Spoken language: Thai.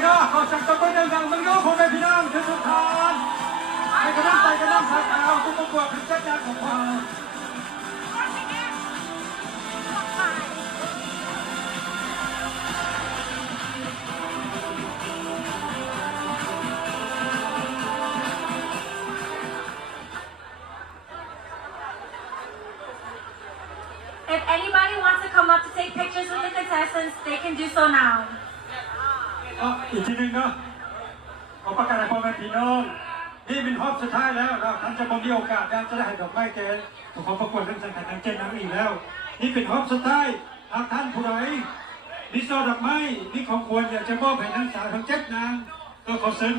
เลยก็ขอจับตัวเดินทางมันก็คงเป็นพี่น้องทุกท่านให้กำลังใจกันน้ำสักเอาทุกประกวดเป็นเจ้าหน้าของเรา If anybody wants to come up to take pictures with the contestants, they can do so now. อีกทีหนึ่งเนาะขอประกาศให้พ่อแม่พี่น้องนี่เป็นรอบสุดท้ายแล้วท่านจะมีโอกาสจะได้ให้ดอกไม้แกขอประกวดเรื่องสังกัดทางเจนน้ำอีกแล้วนี่เป็นรอบสุดท้ายหากท่านผู้ใดมีซอดอกไม้มีของควรอยากจะมอบให้นักศึกษาทั้ง7 นางก็ขอเชิญ